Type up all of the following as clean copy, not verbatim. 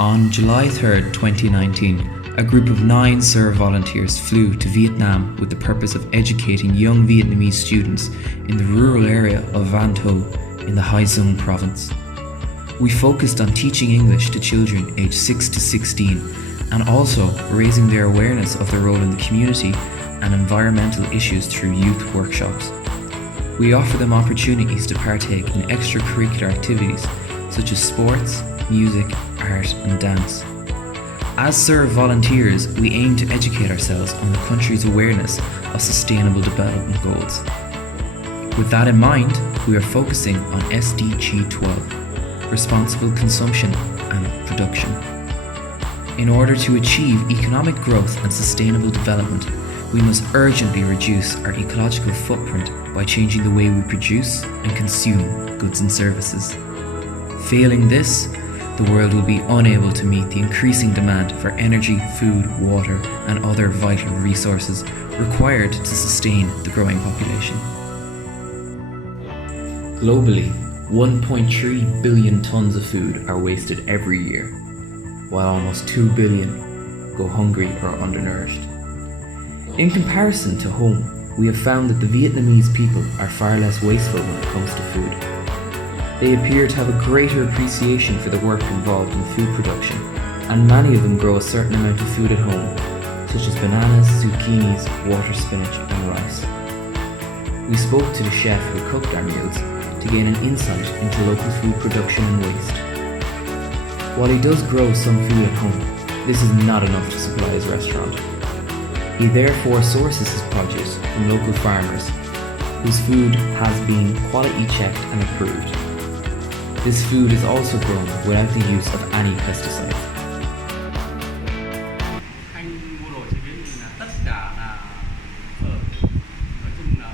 On July 3rd, 2019, a group of 9 SERV volunteers flew to Vietnam with the purpose of educating young Vietnamese students in the rural area of Van Tho in the Hai Dung province. We focused on teaching English to children aged 6 to 16 and also raising their awareness of their role in the community and environmental issues through youth workshops. We offer them opportunities to partake in extracurricular activities such as sports, music, art and dance. As SERV volunteers, we aim to educate ourselves on the country's awareness of sustainable development goals. With that in mind, we are focusing on SDG 12, responsible consumption and production. In order to achieve economic growth and sustainable development, we must urgently reduce our ecological footprint by changing the way we produce and consume goods and services. Failing this, the world will be unable to meet the increasing demand for energy, food, water, and other vital resources required to sustain the growing population. Globally, 1.3 billion tons of food are wasted every year, while almost 2 billion go hungry or undernourished. In comparison to home, we have found that the Vietnamese people are far less wasteful when it comes to food. They appear to have a greater appreciation for the work involved in food production, and many of them grow a certain amount of food at home, such as bananas, zucchinis, water spinach and rice. We spoke to the chef who cooked our meals to gain an insight into local food production and waste. While he does grow some food at home, this is not enough to supply his restaurant. He therefore sources his produce from local farmers, whose food has been quality checked and approved. This food is also grown without the use of any pesticides. Anh mua đồ chế biến là tất cả là phở, nói chung là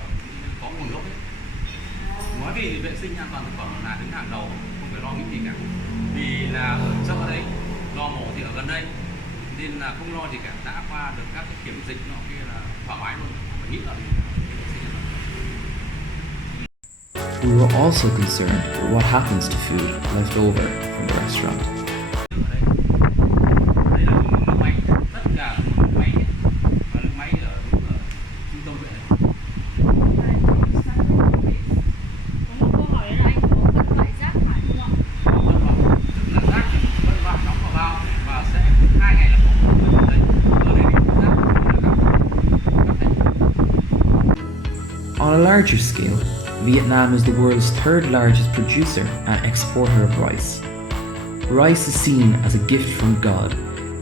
có nguồn gốc hết. Nói về vệ sinh an toàn thực phẩm là đứng hàng đầu, không phải lo nghĩ gì cả. Vì là ở chợ đấy, lò mổ thì ở gần đây, nên là không lo gì cả. Đã qua được các cái kiểm dịch nọ kia là thoải mái luôn, phải nghĩ là We were also concerned with what happens to food left over from the restaurant. On a larger scale, Vietnam is the world's third largest producer and exporter of rice. Rice is seen as a gift from God,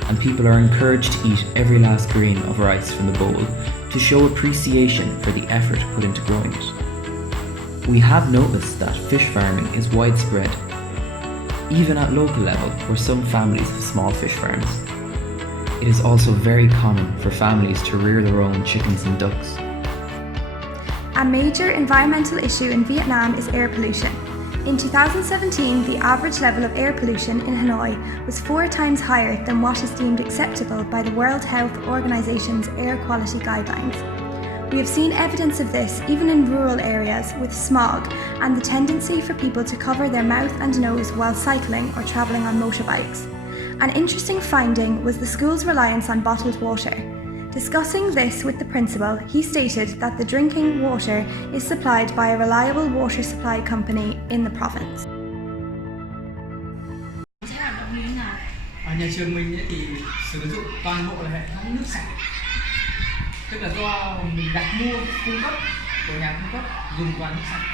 and people are encouraged to eat every last grain of rice from the bowl to show appreciation for the effort put into growing it. We have noticed that fish farming is widespread, even at local level where some families have small fish farms. It is also very common for families to rear their own chickens and ducks. A major environmental issue in Vietnam is air pollution. In 2017, the average level of air pollution in Hanoi was 4 times higher than what is deemed acceptable by the World Health Organization's air quality guidelines. We have seen evidence of this even in rural areas with smog and the tendency for people to cover their mouth and nose while cycling or travelling on motorbikes. An interesting finding was the school's reliance on bottled water. Discussing this with the principal, he stated that the drinking water is supplied by a reliable water supply company in the province. Ở nhà trường mình thì sử dụng toàn bộ là hệ thống nước sạch, tức là do mình đặt mua cung cấp của nhà cung cấp dùng toàn nước sạch.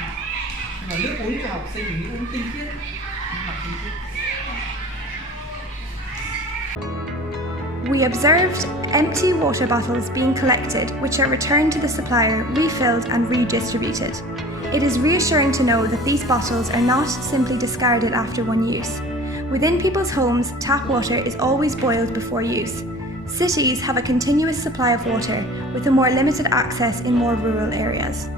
Nhưng mà nước uống cho học sinh mình uống tinh khiết, nhưng mà tinh khiết. We observed empty water bottles being collected, which are returned to the supplier, refilled and redistributed. It is reassuring to know that these bottles are not simply discarded after one use. Within people's homes, tap water is always boiled before use. Cities have a continuous supply of water, with a more limited access in more rural areas.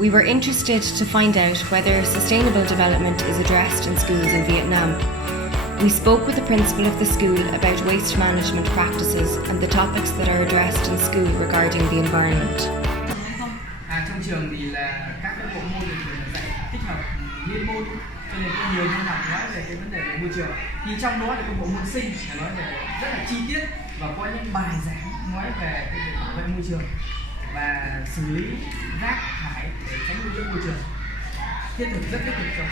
We were interested to find out whether sustainable development is addressed in schools in Vietnam. We spoke with the principal of the school about waste management practices and the topics that are addressed in school regarding the environment. Trong trường thì là các cái bộ môn thì dạy tích hợp liên môn cho nên có nhiều môn học nói về cái vấn đề về môi trường. Thì trong đó thì có bộ môn sinh là nói về rất là chi tiết và có những bài giảng nói về cái việc bảo vệ môi trường và xử lý rác thải để tránh ô nhiễm môi trường. Thiết thực, rất thiết thực trong.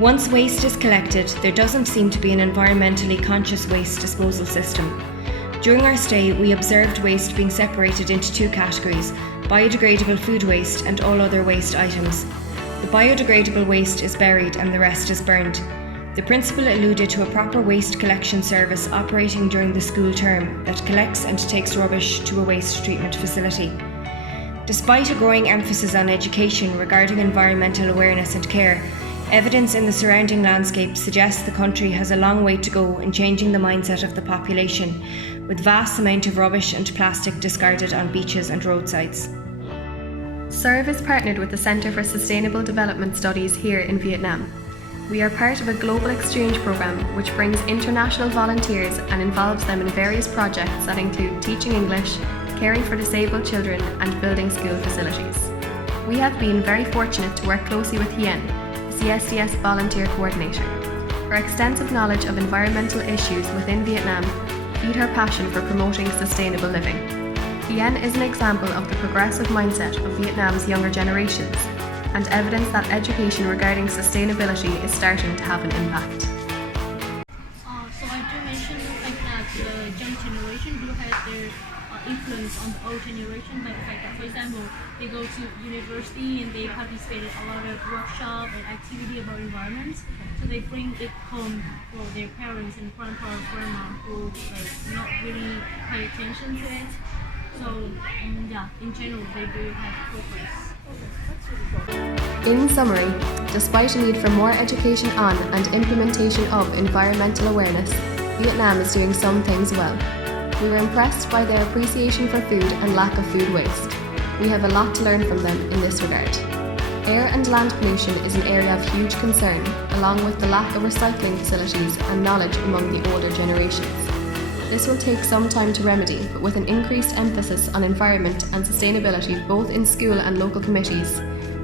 Once waste is collected, there doesn't seem to be an environmentally conscious waste disposal system. During our stay, we observed waste being separated into two categories: biodegradable food waste and all other waste items. The biodegradable waste is buried and the rest is burned. The principal alluded to a proper waste collection service operating during the school term that collects and takes rubbish to a waste treatment facility. Despite a growing emphasis on education regarding environmental awareness and care, evidence in the surrounding landscape suggests the country has a long way to go in changing the mindset of the population, with vast amount of rubbish and plastic discarded on beaches and roadsides. SERV is partnered with the Centre for Sustainable Development Studies here in Vietnam. We are part of a global exchange programme which brings international volunteers and involves them in various projects that include teaching English, caring for disabled children and building school facilities. We have been very fortunate to work closely with Hien, the CSDS volunteer coordinator. Her extensive knowledge of environmental issues within Vietnam feed her passion for promoting sustainable living. Hien is an example of the progressive mindset of Vietnam's younger generations and evidence that education regarding sustainability is starting to have an impact. So I do mention the fact that the young generation do have their influence on the old generation by the fact that, for example, they go to university and they participate in a lot of workshop and activity about environment. So they bring it home for their parents and grandpa or grandma who not really pay attention to it. So in general, they do have progress. In summary, despite a need for more education on and implementation of environmental awareness, Vietnam is doing some things well. We were impressed by their appreciation for food and lack of food waste. We have a lot to learn from them in this regard. Air and land pollution is an area of huge concern, along with the lack of recycling facilities and knowledge among the older generations. This will take some time to remedy, but with an increased emphasis on environment and sustainability both in school and local committees,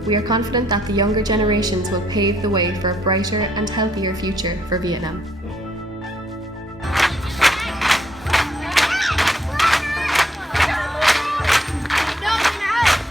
we are confident that the younger generations will pave the way for a brighter and healthier future for Vietnam.